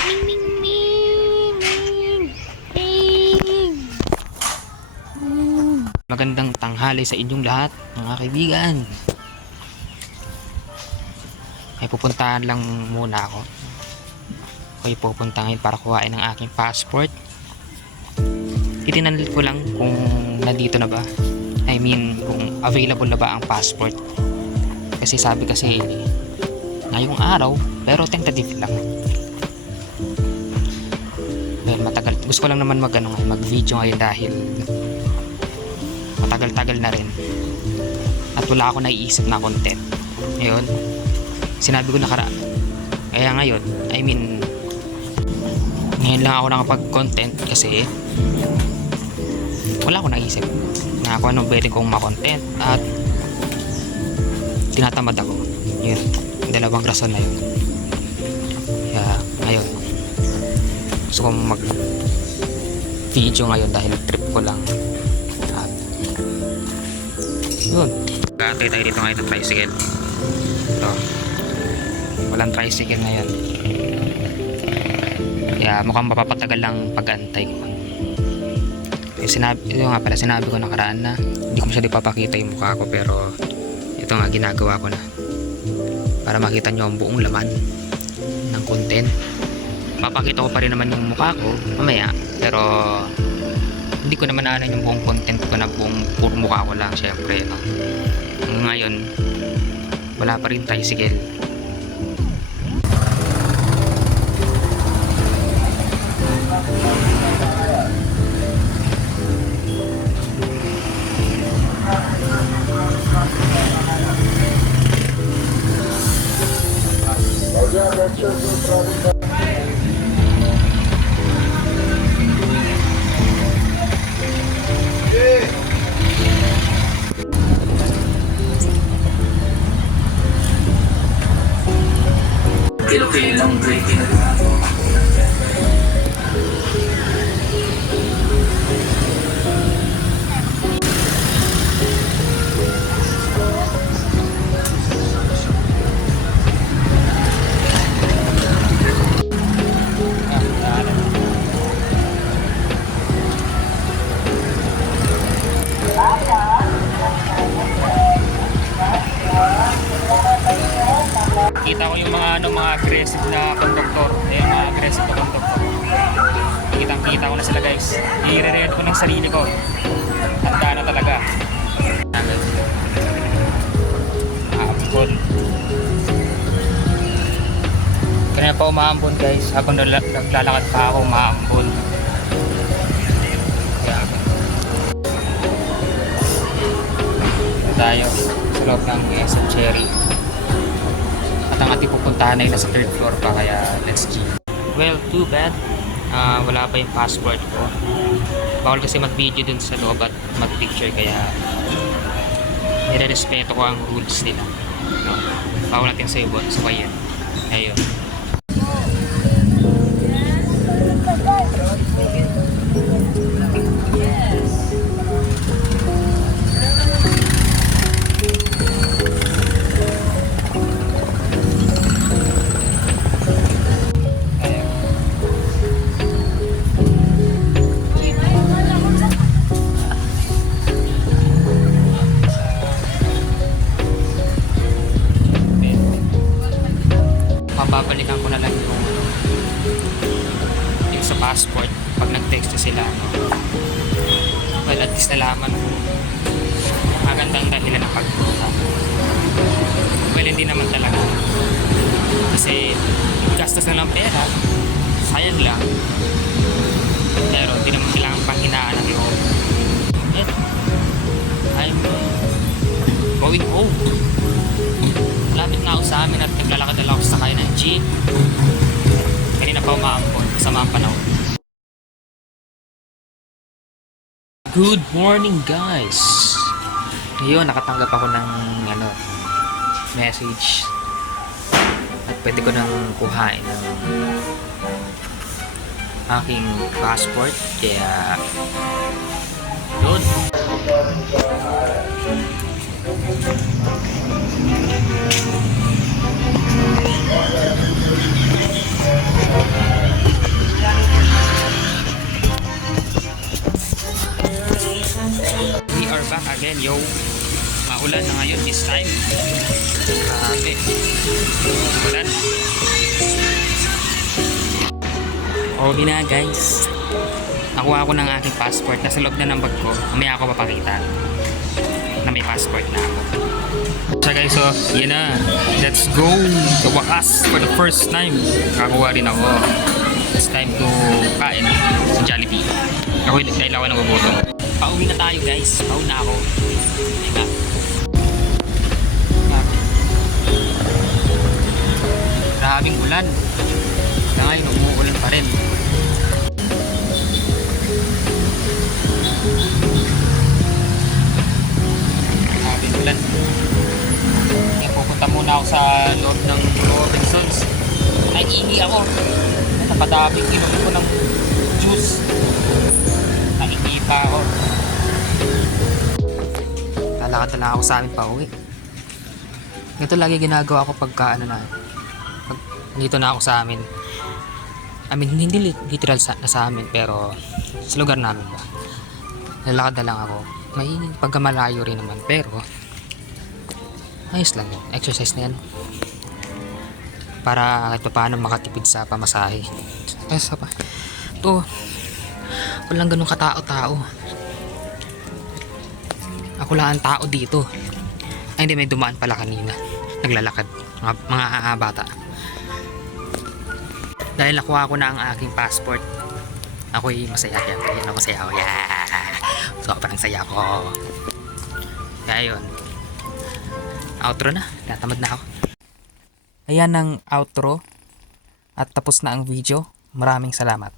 Ning ning ning ning ning. Magandang tanghali sa inyong lahat, mga kaibigan. May pupuntahan lang muna ako. Ako'y pupunta ngayon para kuhain ang aking passport. Titingnan ko lang kung nandito na ba. I mean, kung available na ba ang passport. Kasi sabi kasi ngayong araw, pero tentative lang. Dahil matagal, gusto ko lang naman mag-video ngayon dahil matagal-tagal na rin. At wala ako naiisip na content. Ngayon, sinabi ko nakaraan. Kaya ngayon, I mean, ngayon lang ako nakapag-content kasi wala akong naisip na kung anong pwede kong ma-content at tinatamad ako. Yun, dalawang rason na yun. Kaya ngayon gusto kong mag video ngayon dahil trip ko lang. At yun, gantay tayo dito ngayon ng tricycle. Ito, walang tricycle ngayon. Kaya mukhang mapapatagal lang pag-antay ko. Ito nga pala, sinabi ko nakaraan na hindi ko masyado papakita yung mukha ko, pero ito nga ginagawa ko na para makita nyo ang buong laman ng content. Papakita ko pa rin naman yung mukha ko mamaya, pero hindi ko naman aanan yung buong content ko na buong puro mukha ko lang, syempre, no? Ngayon wala pa rin tricycle. Kilo-kilong breaking. Kita ko yung mga mga aggressive na conductor, yung mga aggressive na conductor. Kita ko na sila, guys. I-re-read ko ng sarili ko. Tanda na talaga. Maambon. Kaya pa umaambon, guys. Habang naglalakad pa ako, maambon. Ito tayo sa loob ng SM Cherry. Ang ating pupuntahan ay nasa 3rd floor pa, kaya let's G. Well, too bad wala pa yung passport ko. Bawal kasi mag-video dun sa loob at mag-picture, kaya nire-respeto ko ang rules nila, no? Bawal natin sabayan. Ayun. Babalikan ko na lang yung sa passport pag nag-text sila, no? Well, at least nalaman ko magandang dahilan ng pagpunta. Well, hindi naman talaga, kasi gastos na lang pera, sayang lang, pero hindi naman kailangan panghinaan ng loob. I'm going home. Lapit na ako sa amin at naglalakad na ako sa sakay ng jeep. Kanina pa umaambon, kasama ang panahon. Good morning, guys! Ngayon, nakatanggap ako ng message at pwede ko nang kuhain ng aking passport, kaya yun. natin. Yo, maulan na ngayon this time. Grabe. Ulan. Okay na guys. Nakuha ko ng aking passport. Nasa loob na ng bag ko. Mamaya ako papakita na may passport na ako. So guys, so yun na. Let's go. Sa wakas, for the first time, nakakuha rin ako. It's time to kain sa Jollibee. Ako dahil ako nagugutom. Pauwi na tayo guys. Pauwi na ako. Teka. Grabing ulan. Hanggang ngayon, umuulan pa rin. Grabing ulan. Kaya pupunta muna ako sa loob ng Robinsons. Ay, ihi ako. Napadaming inom ko ng juice. Naihi pa ako. Lalakad na lang ako sa amin pa uwi. Ito lagi ginagawa ko pagka ano na. Pag dito na ako sa amin. I mean, hindi literal na sa amin pero sa lugar namin ba. Lalakad na lang ako. May pagkamalayo rin naman pero ayos lang yun. Exercise na yan. Para kahit pa paano makatipid sa pamasahe. Ayos pa. Ito. Walang ganun katao-tao. Ako lang ang tao dito. Ay hindi, may dumaan pala kanina. Naglalakad. Mga bata. Dahil nakuha ko na ang aking passport. Ako'y masaya. Yan ang masaya ako. Yeah! Sobrang saya ko. Kaya yun. Outro na. Natamad na ako. Ayan ang outro. At tapos na ang video. Maraming salamat.